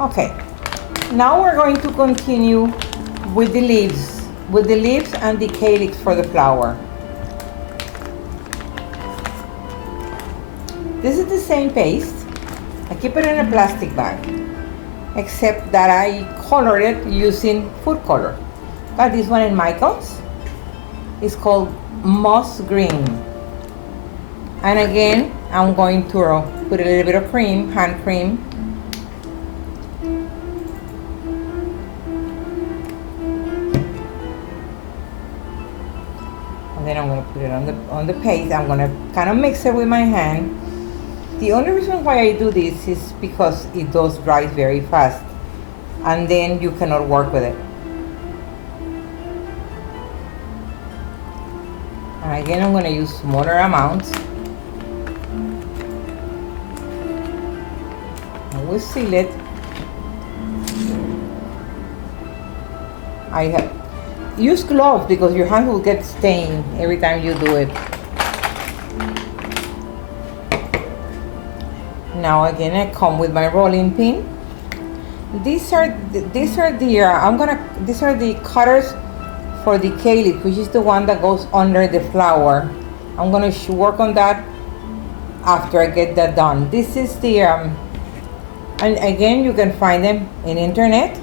Okay, now we're going to continue with the leaves, and the calyx for the flower. This is the same paste. I keep it in a plastic bag, except that I colored it using food color. Got this one in Michael's. It's called moss green. And again, I'm going to put a little bit of cream, hand cream. And then I'm going to put it on the paste. I'm going to kind of mix it with my hand. The only reason why I do this is because it does dry very fast, and then you cannot work with it. And again, I'm going to use smaller amounts. And we'll seal it. Use gloves because your hand will get stained every time you do it. Now again, I come with my rolling pin. These are the cutters for the calyx, which is the one that goes under the flower. I'm gonna work on that after I get that done. This is the and again, you can find them in internet,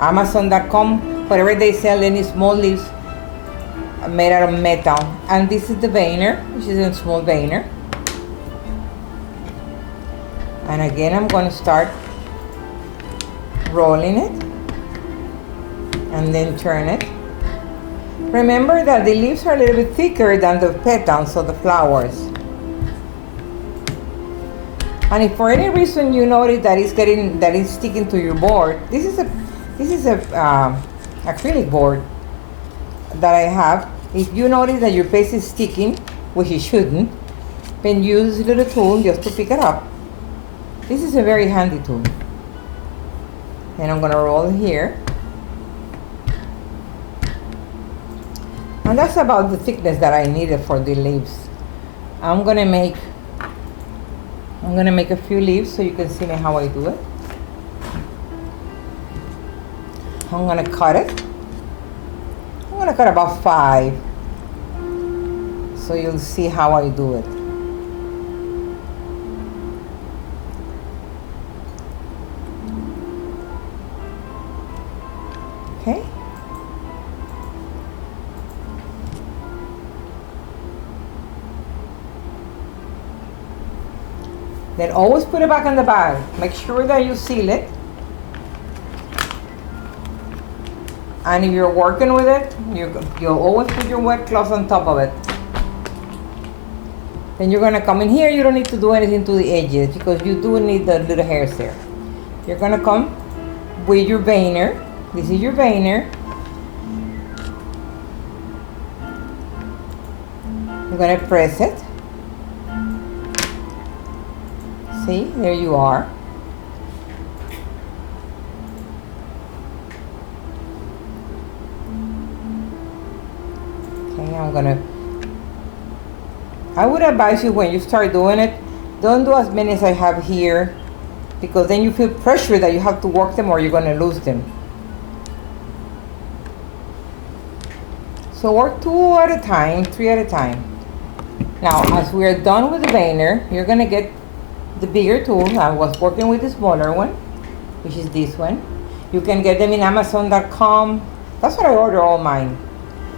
Amazon.com, wherever they sell any small leaves made out of metal. And this is the veiner, which is a small veiner. And again, I'm going to start rolling it and then turn it. Remember that the leaves are a little bit thicker than the petals of the flowers. And if for any reason you notice that it's sticking to your board, this is a acrylic board that I have. If you notice that your paste is sticking, which it shouldn't, then use a little tool just to pick it up. This is a very handy tool. And I'm going to roll here. And that's about the thickness that I needed for the leaves. I'm going to make a few leaves so you can see me how I do it. I'm going to cut it. I'm going to cut about 5 so you'll see how I do it. Okay. Then always put it back in the bag. Make sure that you seal it. And if you're working with it, you'll always put your wet cloth on top of it. Then you're gonna come in here. You don't need to do anything to the edges because you do need the little hairs there. You're gonna come with your veiner. This is your veiner. You're gonna press it. See, there you are. Okay, I would advise you when you start doing it, don't do as many as I have here, because then you feel pressure that you have to work them or you're gonna lose them. So work 2 at a time, 3 at a time. Now, as we are done with the veiner, you're gonna get the bigger tool. I was working with the smaller one, which is this one. You can get them in Amazon.com. That's what I order all mine.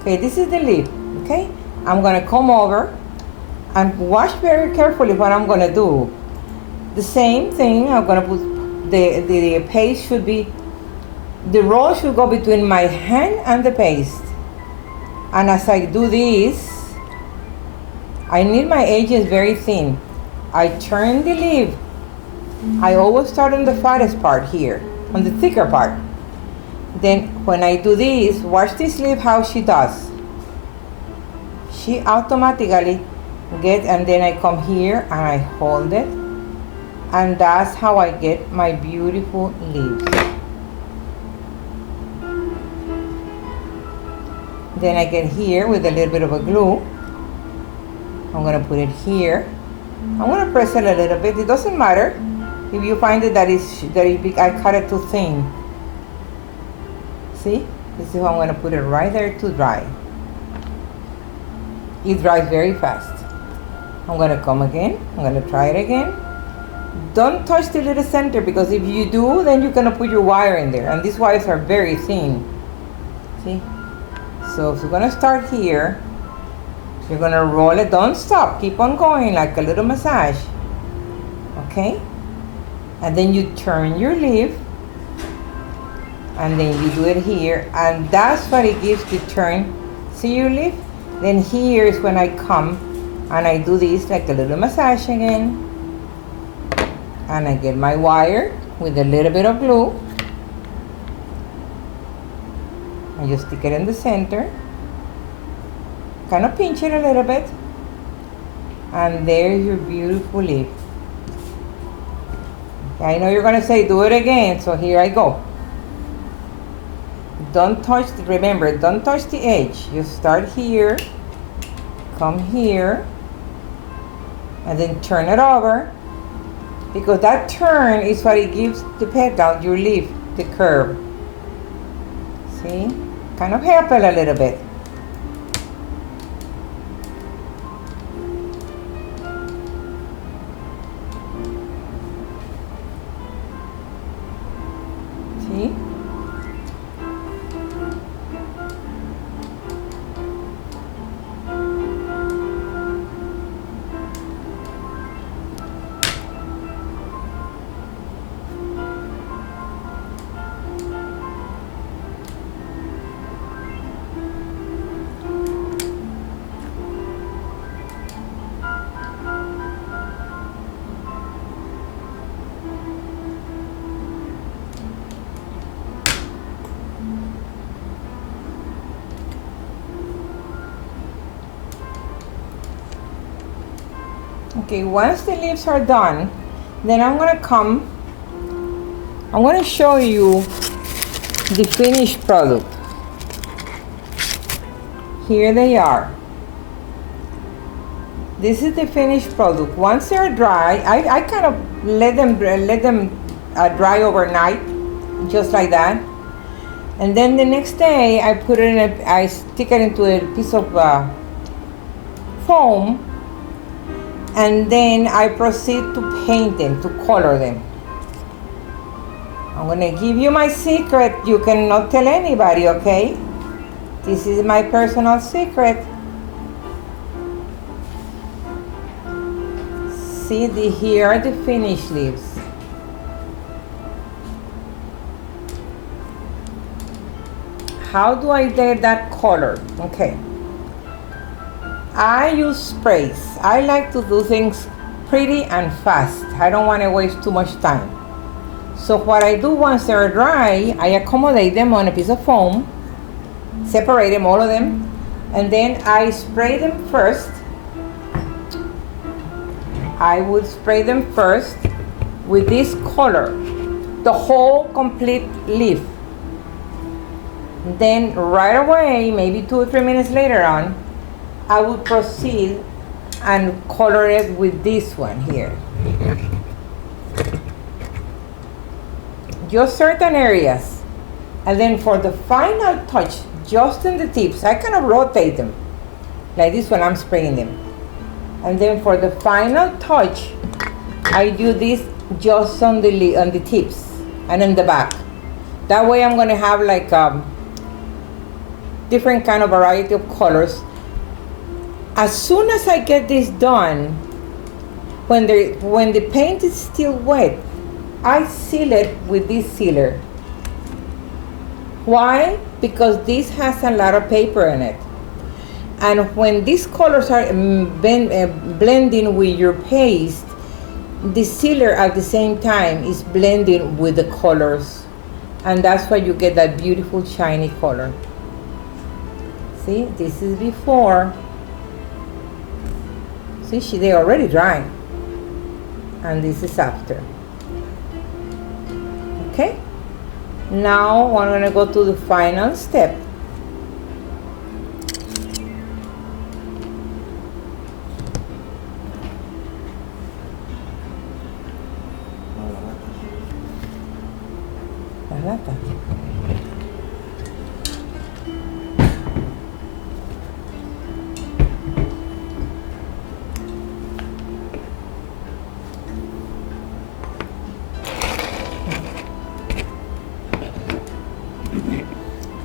Okay, this is the lip. Okay, I'm gonna come over and watch very carefully what I'm gonna do. The same thing. I'm gonna put the paste should be, the roll should go between my hand and the paste. And as I do this, I need my edges very thin. I turn the leaf. I always start on the fattest part here, on the thicker part. Then when I do this, watch this leaf how she does. She automatically gets, and then I come here and I hold it. And that's how I get my beautiful leaves. Then I get here with a little bit of a glue. I'm gonna put it here. I'm gonna press it a little bit, it doesn't matter. If you find it that I cut it too thin. See? This is how I'm gonna put it right there to dry. It dries very fast. I'm gonna come again. I'm gonna try it again. Don't touch the little center, because if you do, then you're gonna put your wire in there, and these wires are very thin. See? So if you're gonna start here, you're gonna roll it. Don't stop. Keep on going like a little massage. Okay? And then you turn your leaf, and then you do it here, and that's what it gives the turn. See your leaf? Then here is when I come and I do this like a little massage again, and I get my wire with a little bit of glue. I just stick it in the center, kind of pinch it a little bit, and there's your beautiful leaf. I know you're gonna say, do it again, so here I go. Don't touch, remember, don't touch the edge. You start here, come here, and then turn it over, because that turn is what it gives the petal, your leaf, the curve. See? Kind of help it a little bit. See? Okay, once the leaves are done, then I'm gonna show you the finished product. Here they are. This is the finished product. Once they're dry, I kind of let them dry overnight, just like that. And then the next day, I stick it into a piece of foam, and then I proceed to paint them, to color them. I'm gonna give you my secret. You cannot tell anybody, okay? This is my personal secret. See, here are the finished leaves. How do I get that color? Okay. I use sprays. I like to do things pretty and fast. I don't want to waste too much time. So what I do once they're dry, I accommodate them on a piece of foam, separate them, all of them, and then I spray them first. I would spray them first with this color, the whole complete leaf. Then right away, maybe 2 or 3 minutes later on, I will proceed and color it with this one here. Just certain areas. And then for the final touch, just in the tips, I kind of rotate them. Like this when I'm spraying them. And then for the final touch, I do this just on the tips and in the back. That way I'm gonna have like different kind of variety of colors. As soon as I get this done, when the paint is still wet, I seal it with this sealer. Why? Because this has a lot of paper in it. And when these colors are blending with your paste, the sealer at the same time is blending with the colors. And that's why you get that beautiful shiny color. See, this is before. See, they already dry. And this is after. Okay? Now I'm gonna go to the final step. That's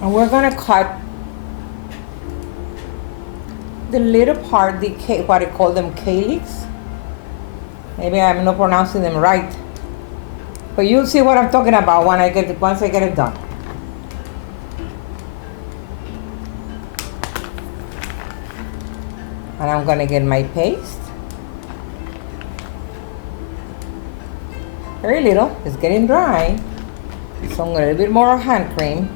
and we're gonna cut the little part, what I call them calyx. Maybe I'm not pronouncing them right, but you'll see what I'm talking about once I get it done. And I'm gonna get my paste. Very little, it's getting dry. So I'm gonna a little bit more hand cream.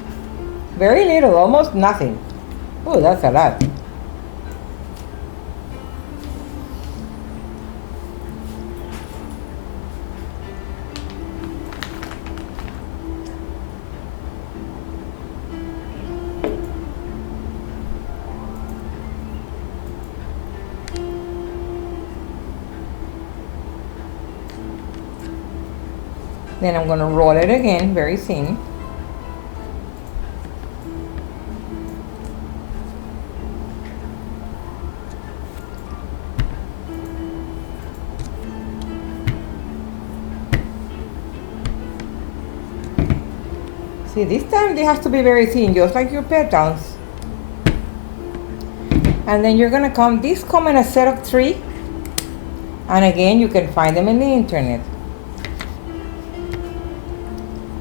Very little, almost nothing. Oh, that's a lot. Then I'm gonna roll it again, very thin. See, this time they have to be very thin, just like your petals. And then you're gonna these come in a set of 3. And again, you can find them in the internet.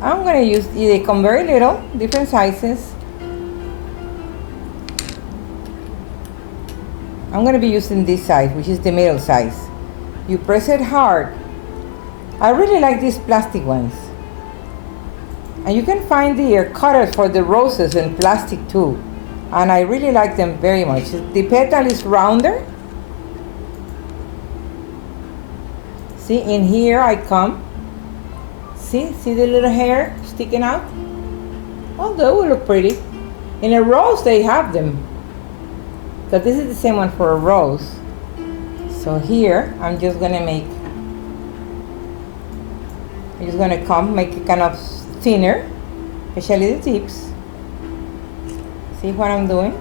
I'm gonna use, they come very little, different sizes. I'm gonna be using this size, which is the middle size. You press it hard. I really like these plastic ones. And you can find the cutters for the roses in plastic too. And I really like them very much. The petal is rounder. See, in here I come. See the little hair sticking out? Oh, that will look pretty. In a rose they have them. But this is the same one for a rose. So here, I'm just gonna make it kind of thinner, especially the tips. See what I'm doing?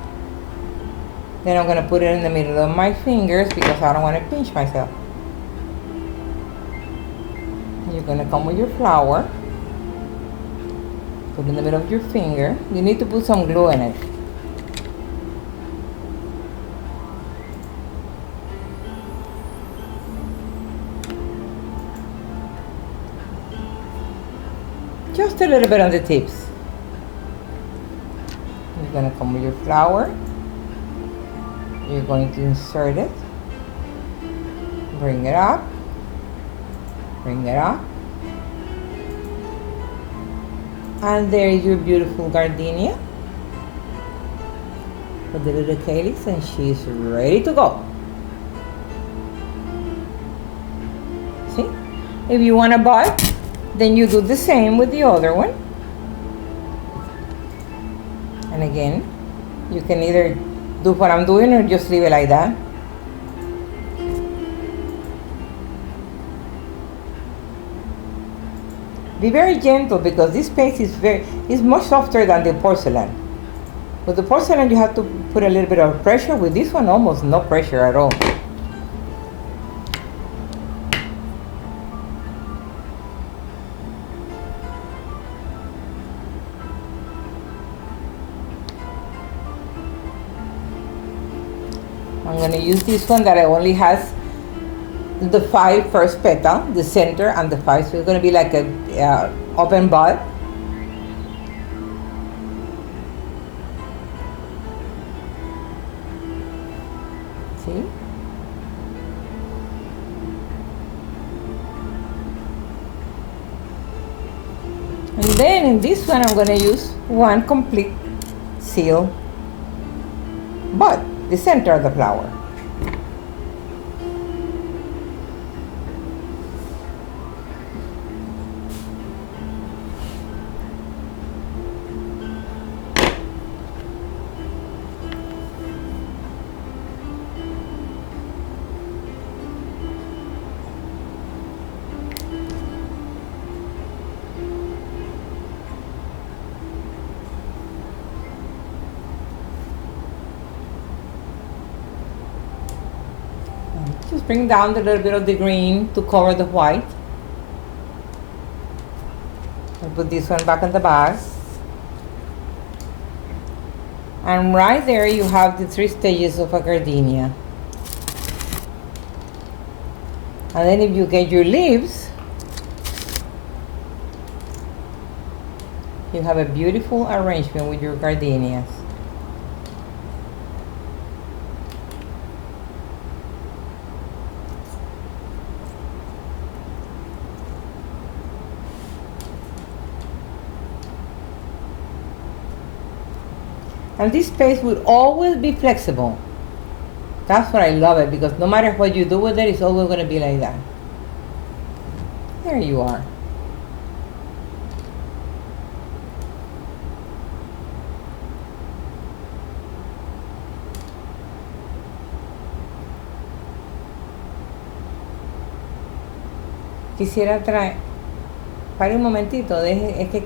Then I'm gonna put it in the middle of my fingers because I don't wanna pinch myself. You're gonna come with your flower, put it in the middle of your finger. You need to put some glue in it. Just a little bit on the tips. You're gonna come with your flower. You're going to insert it. Bring it up. Bring it up. And there is your beautiful gardenia with the little calyx, and she's ready to go. See? If you want a bud, then you do the same with the other one. And again, you can either do what I'm doing or just leave it like that. Be very gentle because this paste is much softer than the porcelain. With the porcelain you have to put a little bit of pressure. With this one, almost no pressure at all. I'm going to use this one that only has the 5 first petal, the center and the 5, so it's going to be like a open bud. See? And then in this one I'm going to use one complete seal bud, the center of the flower. bring down the little bit of the green to cover the white. I'll put this one back in the bag. And right there you have the 3 stages of a gardenia. And then if you get your leaves, you have a beautiful arrangement with your gardenias. And this space will always be flexible. That's what I love it, because no matter what you do with it, it's always going to be like that. There you are. Quisiera traer, para un momentito, es que